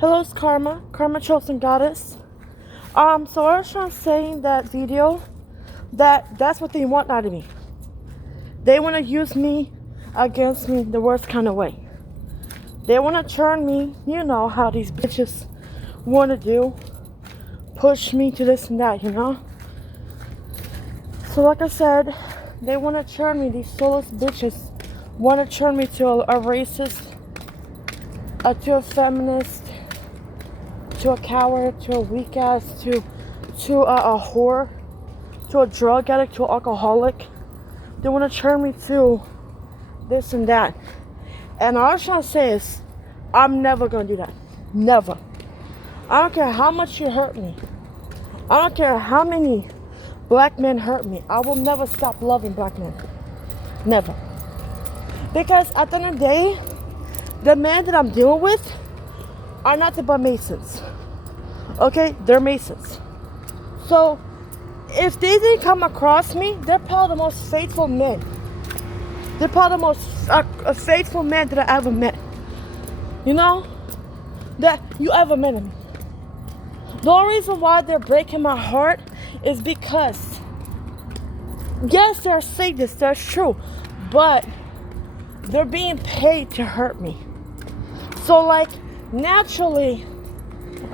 Hello, it's Karma. Karma Chosen Goddess. So I was trying to say in that video that's what they want out of me. They want to use me against me the worst kind of way. They want to turn me, you know how these bitches want to do. Push me to this and that, you know? So like I said, they want to turn me, these soulless bitches want to turn me to a racist, to a feminist, to a coward, to a weak ass, to a whore, to a drug addict, to an alcoholic. They want to turn me to this and that. And all I'm trying to say is, I'm never going to do that. Never. I don't care how much you hurt me. I don't care how many black men hurt me. I will never stop loving black men. Never. Because at the end of the day, the men that I'm dealing with are nothing but Masons. Okay? They're Masons. So, if they didn't come across me, they're probably the most faithful men. They're probably the most faithful men that I ever met. You know? That you ever met me. The only reason why they're breaking my heart is because, yes, they're sadists, that's true, but they're being paid to hurt me. So, like, naturally,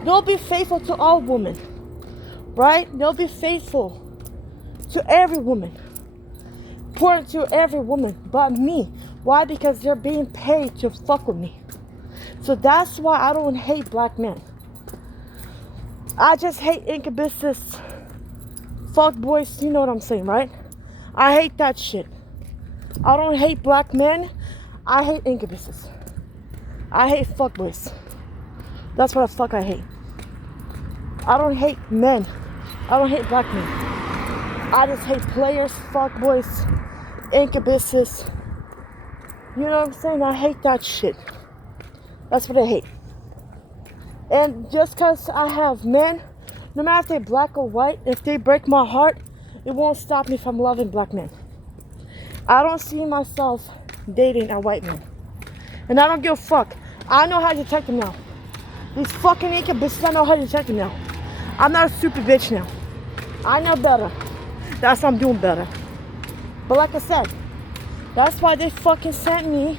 they'll be faithful to all women, right? They'll be faithful to every woman, important to every woman, but me. Why? Because they're being paid to fuck with me. So that's why I don't hate black men. I just hate incubuses, fuck boys, you know what I'm saying, right? I hate that shit. I don't hate black men. I hate incubuses. I hate fuckboys. That's what the fuck I hate. I don't hate men. I don't hate black men. I just hate players, fuckboys, incubuses. You know what I'm saying? I hate that shit. That's what I hate. And just because I have men, no matter if they're black or white, if they break my heart, it won't stop me from loving black men. I don't see myself dating a white man. And I don't give a fuck. I know how to detect them now. These fucking incubuses, I know how to detect them now. I'm not a stupid bitch now. I know better. That's why I'm doing better. But like I said, that's why they fucking sent me,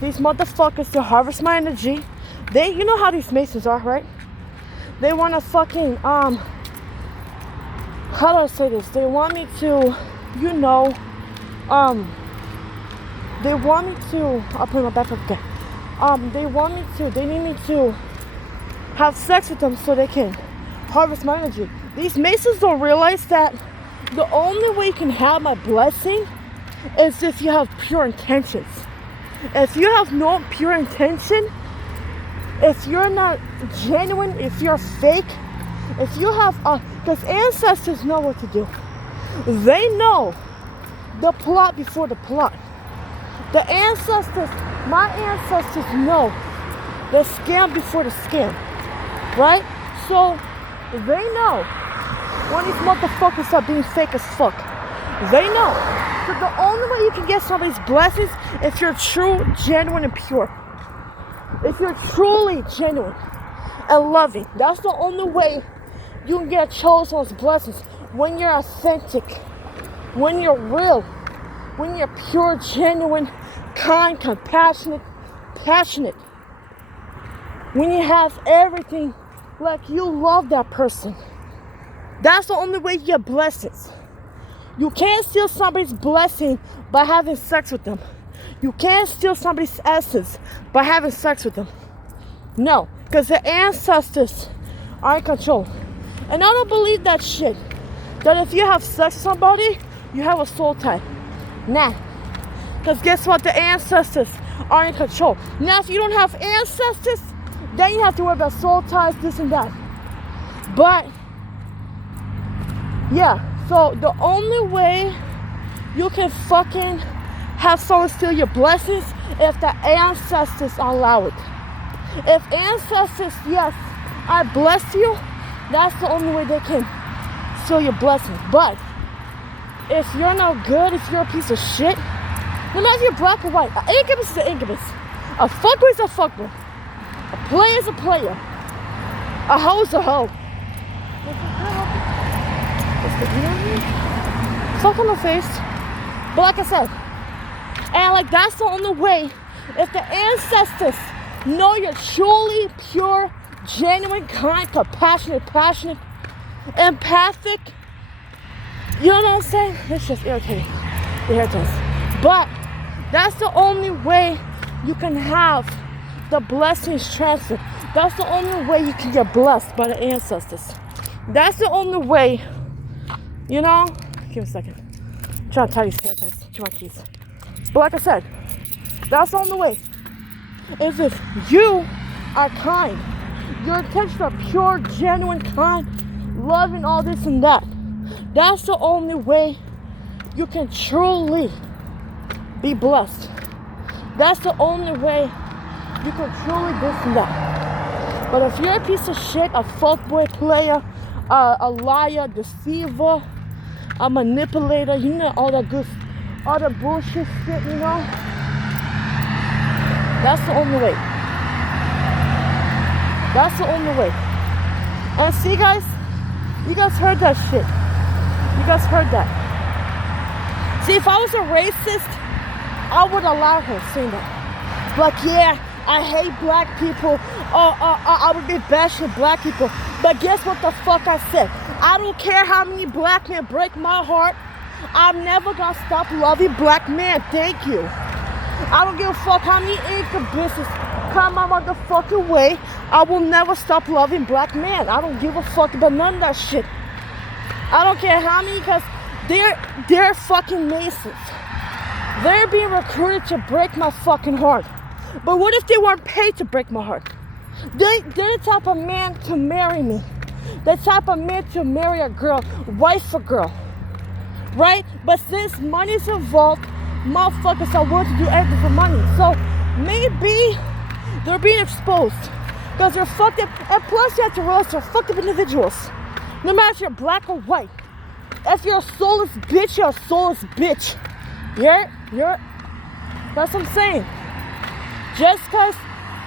these motherfuckers, to harvest my energy. You know how these Masons are, right? They want to fucking, how do I say this? They want me to, you know, they want me to, I'll put my back up again. They need me to have sex with them so they can harvest my energy. These Masons don't realize that the only way you can have my blessing is if you have pure intentions. If you have no pure intention, if you're not genuine, if you're fake, if you have, because ancestors know what to do. They know the plot before the plot. The ancestors, my ancestors know the scam before the scam, right? So they know when these motherfuckers are being fake as fuck. They know. So the only way you can get some of these blessings is if you're true, genuine, and pure. If you're truly genuine and loving, that's the only way you can get chosen those blessings. When you're authentic, when you're real, when you're pure, genuine, kind, compassionate, passionate. When you have everything, like you love that person. That's the only way you get blessings. You can't steal somebody's blessing by having sex with them. You can't steal somebody's essence by having sex with them. No, because the ancestors are in control. And I don't believe that shit. That if you have sex with somebody, you have a soul tie. Nah. Because guess what? The ancestors are in control. Now, if you don't have ancestors, then you have to worry about soul ties, this and that. But, yeah. So, the only way you can fucking have someone steal your blessings if the ancestors allow it. If ancestors, yes, I bless you, that's the only way they can steal your blessings. But if you're no good, if you're a piece of shit, no matter if you're black or white, an incubus is an incubus. A fuckboy is a fuckboy. A player is a player. A hoe is a hoe. You know what I mean? Fuck on the face. But like I said, and like that's the only way. If the ancestors know you're truly pure, genuine, kind, compassionate, passionate, empathic, you know what I'm saying? It's just irritating. It irritates. But that's the only way you can have the blessings transferred. That's the only way you can get blessed by the ancestors. That's the only way, you know? Give me a second. I'm trying to tie these hair ties to my keys. But like I said, that's the only way. Is if you are kind. Your intentions are pure, genuine, kind, loving, all this and that. That's the only way you can truly be blessed. That's the only way you can truly this and that. But if you're a piece of shit, a fuckboy player, a liar, deceiver, a manipulator, you know, all that bullshit shit, you know? That's the only way. That's the only way. And see, guys, you guys heard that shit. You guys heard that. See, if I was a racist, I would allow her saying that. Like, yeah, I hate black people. I would be bashing black people. But guess what the fuck I said? I don't care how many black men break my heart. I'm never gonna stop loving black men. Thank you. I don't give a fuck how many incubuses come my motherfucking way. I will never stop loving black men. I don't give a fuck about none of that shit. I don't care how many, because they're fucking Masons. They're being recruited to break my fucking heart. But what if they weren't paid to break my heart? They're the type of man to marry me. The type of man to marry a girl, wife a girl. Right? But since money's involved, motherfuckers are willing to do anything for money. So maybe they're being exposed because they're fucked up. And plus you have to realize they're fucked up individuals. No matter if you're black or white. If you're a soulless bitch, you're a soulless bitch. That's what I'm saying. Just because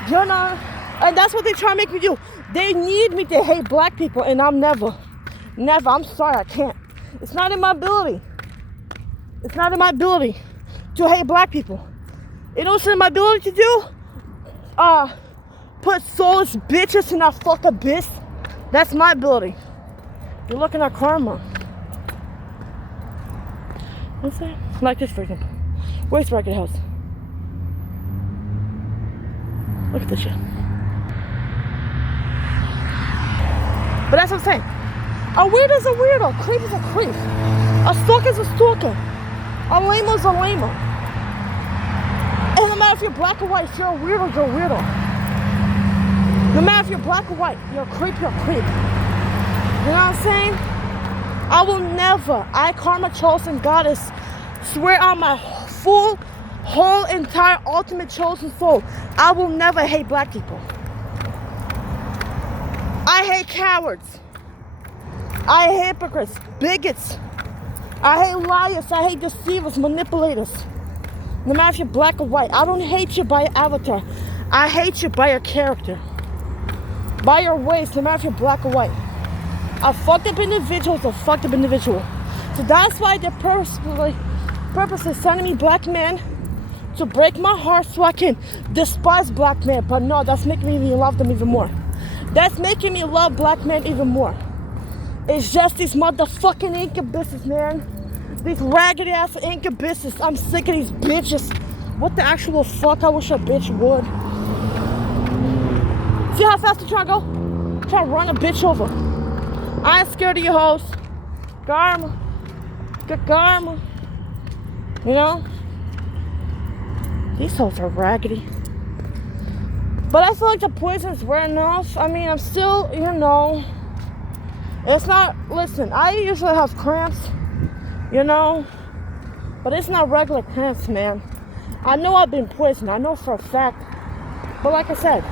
you're not, and that's what they try to make me do. They need me to hate black people, and I'm never. I'm sorry, I can't. It's not in my ability. It's not in my ability to hate black people. It also in my ability to do, put soulless bitches in that fuck abyss. That's my ability. You're looking at karma. What's that? Like this, for example. Where's Ragged House? Look at this shit. But that's what I'm saying. A weirdo's a weirdo. Creep is a creep. A stalker's a stalker. A lamo's a lamo. And no matter if you're black or white, if you're a weirdo, you're a weirdo. No matter if you're black or white, you're a creep, you're a creep. You know what I'm saying? I will never, Karma Chosen Goddess, swear on my full, whole, entire, ultimate chosen soul, I will never hate black people. I hate cowards. I hate hypocrites, bigots. I hate liars. I hate deceivers, manipulators. No matter if you're black or white, I don't hate you by your avatar. I hate you by your character, by your ways, no matter if you're black or white. A fucked up individual is a fucked up individual. So that's why they're purposely sending me black men to break my heart so I can despise black men. But no, that's making me love them even more. That's making me love black men even more. It's just these motherfucking incubuses, man. These raggedy ass incubuses. I'm sick of these bitches. What the actual fuck? I wish a bitch would. See how fast I'm trying to go? I'm trying to run a bitch over. I ain't scared of you hoes. Karma. Good karma. You know? These hoes are raggedy. But I feel like the poison's wearing off. I mean, I'm still, you know. It's not, listen, I usually have cramps, you know. But it's not regular cramps, man. I know I've been poisoned. I know for a fact. But like I said,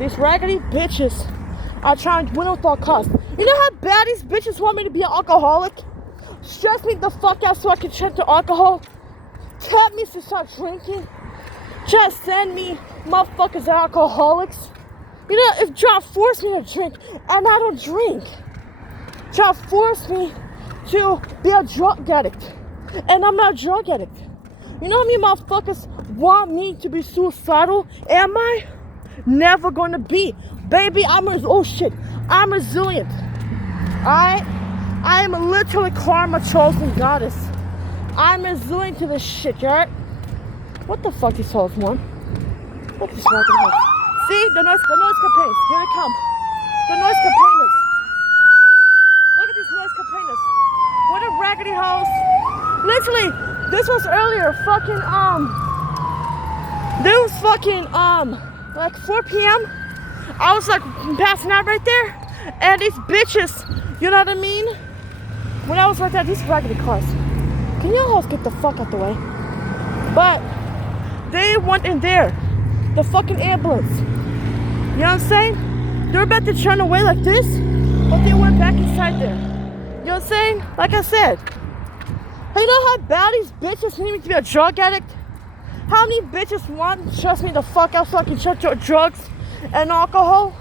these raggedy bitches are trying to win at all costs. You know how bad these bitches want me to be an alcoholic? Stress me the fuck out so I can turn to alcohol? Tell me to start drinking? Try to send me motherfuckers alcoholics? You know, if John forced me to drink and I don't drink, John forced me to be a drug addict and I'm not a drug addict. You know how many motherfuckers want me to be suicidal? Am I? Never gonna be. Baby, I'm resilient. I am literally karma chosen goddess. I'm resilient to this shit, alright? What the fuck these hoes want? Look at this fucking hoes. See? The noise campaigns. Here they come. The noise campaigners. Look at these noise campaigners. What a raggedy house. Literally, this was earlier. Like 4 p.m. I was like passing out right there. And these bitches, you know what I mean? When I was right there, these raggedy cars. Can you all get the fuck out the way? But they went in there. The fucking ambulance. You know what I'm saying? They were about to turn away like this, but they went back inside there. You know what I'm saying? Like I said. Hey, you know how bad these bitches need me to be a drug addict? How many bitches want to trust me the fuck out so I can shut your drugs and alcohol?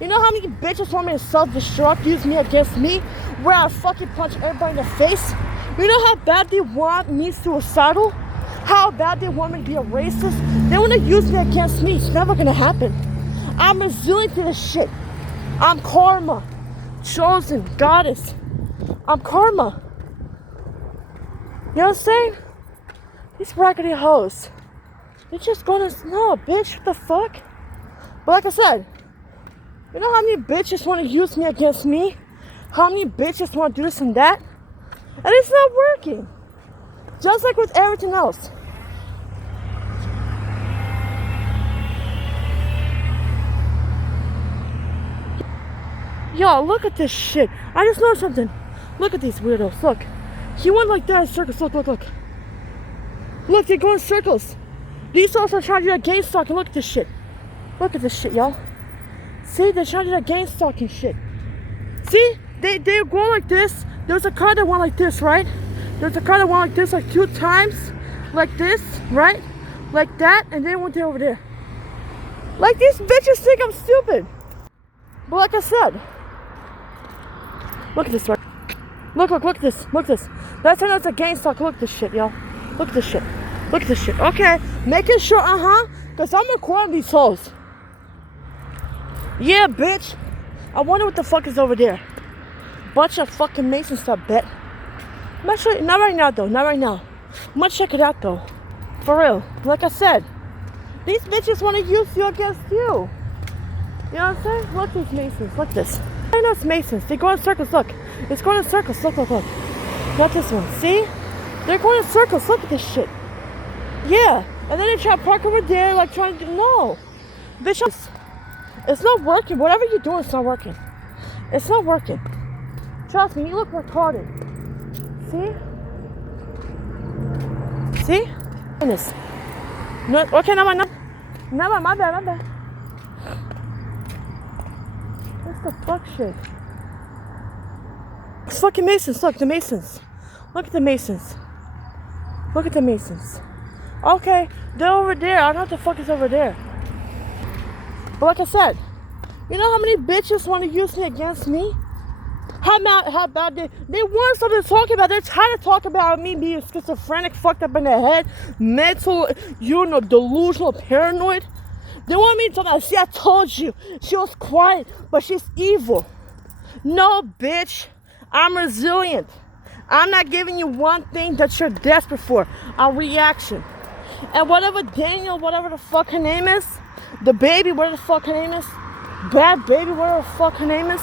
You know how many bitches want me to self-destruct, use me against me, where I fucking punch everybody in the face? You know how bad they want me suicidal? How bad they want me to be a racist? They want to use me against me. It's never gonna happen. I'm resilient to this shit. I'm karma. Chosen goddess. I'm karma. You know what I'm saying? These raggedy hoes. They're just gonna, no, bitch, what the fuck? But like I said, you know how many bitches want to use me against me? How many bitches want to do this and that? And it's not working. Just like with everything else. Yo, look at this shit. I just noticed something. Look at these weirdos. Look. He went like that in circles. Look, look, look. Look, they go in circles. These also trying to do that gang stalking. Look at this shit. Look at this shit, y'all. See, they're trying to do that gang stalking shit. See, they go like this. There's a car that went like this, right? There's a car that went like this like 2 times. Like this, right? Like that, and then went there over there. Like these bitches think I'm stupid. But like I said, look at this, right? Look at this. Look at this. That's how it's a gang stalk. Look at this shit, y'all. Look at this shit. Look at this shit. Okay, making sure, because I'm recording these hoes. Yeah, bitch. I wonder what the fuck is over there. Bunch of fucking Mason stuff, bet. I'm not sure, not right now though, not right now. I'm gonna check it out though. For real. Like I said, these bitches want to use you against you. You know what I'm saying? Look at these Masons. Look at this. I know it's Masons. They go in circles. Look. It's going in circles. Look, look, look. Not this one. See? They're going in circles. Look at this shit. Yeah. And then they try to park over there, like trying to do. No. Bitch, it's not working. Whatever you're doing, it's not working. It's not working. Trust me. You look retarded. See? See? Goodness. No, okay, no, my bad. What's the fuck shit? It's fucking Masons. Look, the Masons. Look at the Masons. Look at the Masons. Okay, they're over there. I don't know what the fuck is over there. But like I said, you know how many bitches want to use me against me? How bad they want something to talk about. They're trying to talk about me being schizophrenic, fucked up in the head, mental, delusional, paranoid. They want me to talk about, see, I told you. She was quiet, but she's evil. No, bitch. I'm resilient. I'm not giving you one thing that you're desperate for. A reaction. And whatever Daniel, whatever the fuck her name is, the baby, whatever the fuck her name is, bad baby, whatever the fuck her name is,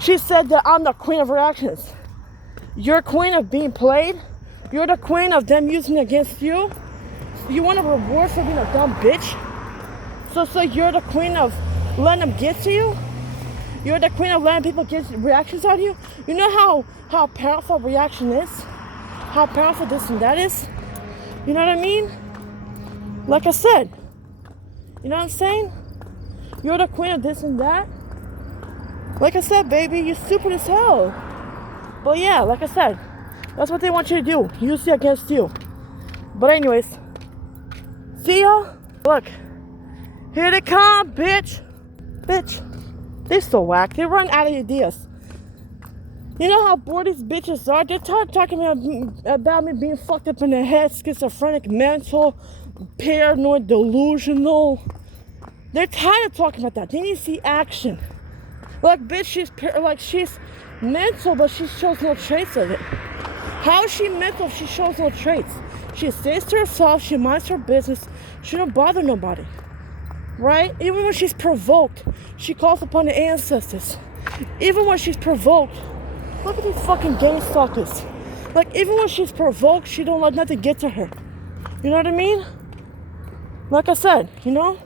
she said that I'm the queen of reactions. You're queen of being played. You're the queen of them using it against you. You want a reward for being a dumb bitch? So you're the queen of letting them get to you? You're the queen of letting people get reactions out of you? You know how powerful reaction is? How powerful this and that is? You know what I mean? Like I said, you know what I'm saying? You're the queen of this and that. Like I said, baby, you're stupid as hell. But yeah, like I said, that's what they want you to do. Use it against you. But anyways, see y'all? Look, here they come, bitch. bitch. They so whack. They run out of ideas. You know how bored these bitches are? They're tired of talking about me being fucked up in the head, schizophrenic, mental, paranoid, delusional. They're tired of talking about that. They need to see action. Like, bitch, she's mental, but she shows no traits of it. How is she mental if she shows no traits? She stays to herself, she minds her business, she don't bother nobody. Right? Even when she's provoked, she calls upon the ancestors. Even when she's provoked, look at these fucking gang stalkers. Like, even when she's provoked, she don't let nothing get to her. You know what I mean? Like I said, you know?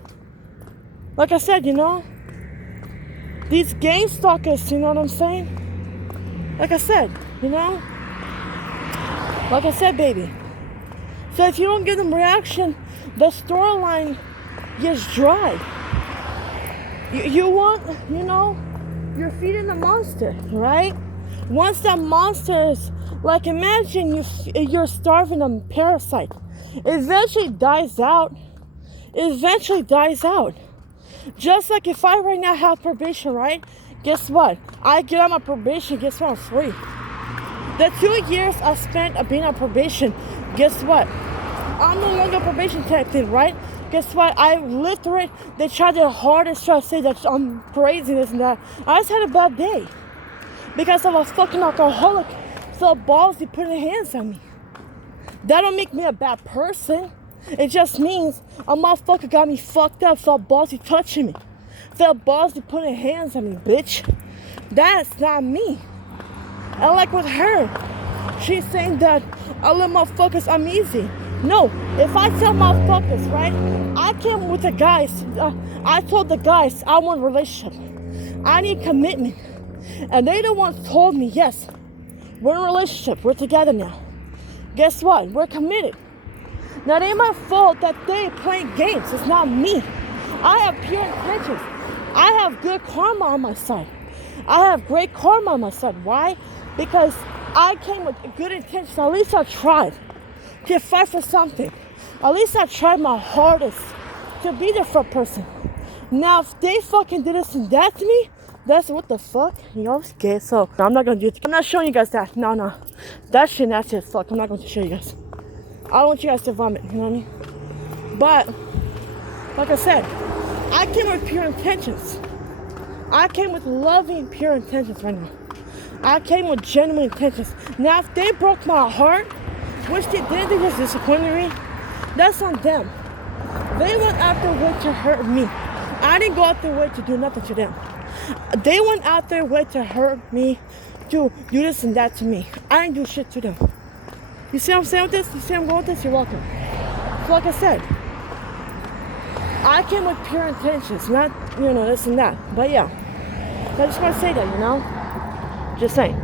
These gang stalkers, you know what I'm saying? Like I said, you know? Like I said, baby. So if you don't give them reaction, the storyline gets dry. You want, you know, you're feeding the monster, right? Once that monster is, like, imagine you're starving a parasite. It eventually dies out. Just like if I right now have probation, right? Guess what? I get on my probation, guess what? I'm free. The 2 years I spent being on probation, guess what? I'm no longer probation type thing, right? Guess what? I lived through it. They tried their hardest to say that I'm crazy, this and that. I just had a bad day. Because I'm a fucking alcoholic. So ballsy putting hands on me. That don't make me a bad person. It just means a motherfucker got me fucked up, felt ballsy touching me. Felt ballsy putting hands on me, bitch. That's not me. And like with her, she's saying that I let motherfuckers, I'm easy. No, if I tell motherfuckers, right, I came with the guys, I told the guys I want a relationship. I need commitment. And they the ones told me, yes, we're in a relationship, we're together now. Guess what? We're committed. Now, it ain't my fault that they play games. It's not me. I have pure intentions. I have good karma on my side. I have great karma on my side. Why? Because I came with good intentions. At least I tried to fight for something. At least I tried my hardest to be there for a person. Now, if they fucking did this and that to me, that's what the fuck? Y'all scared. So, I'm not going to do it. I'm not showing you guys that. No. That shit nasty as fuck. I'm not going to show you guys. I don't want you guys to vomit, you know what I mean? But, like I said, I came with pure intentions. I came with loving, pure intentions right now. I came with genuine intentions. Now, if they broke my heart, which they did, they just disappointed me, that's on them. They went out their way to hurt me. I didn't go out their way to do nothing to them. They went out their way to hurt me, to do this and that to me. I didn't do shit to them. You see what I'm saying with this? You see I'm going with this? You're welcome. So like I said, I came with pure intentions, not, this and that. But yeah, I just want to say that, Just saying.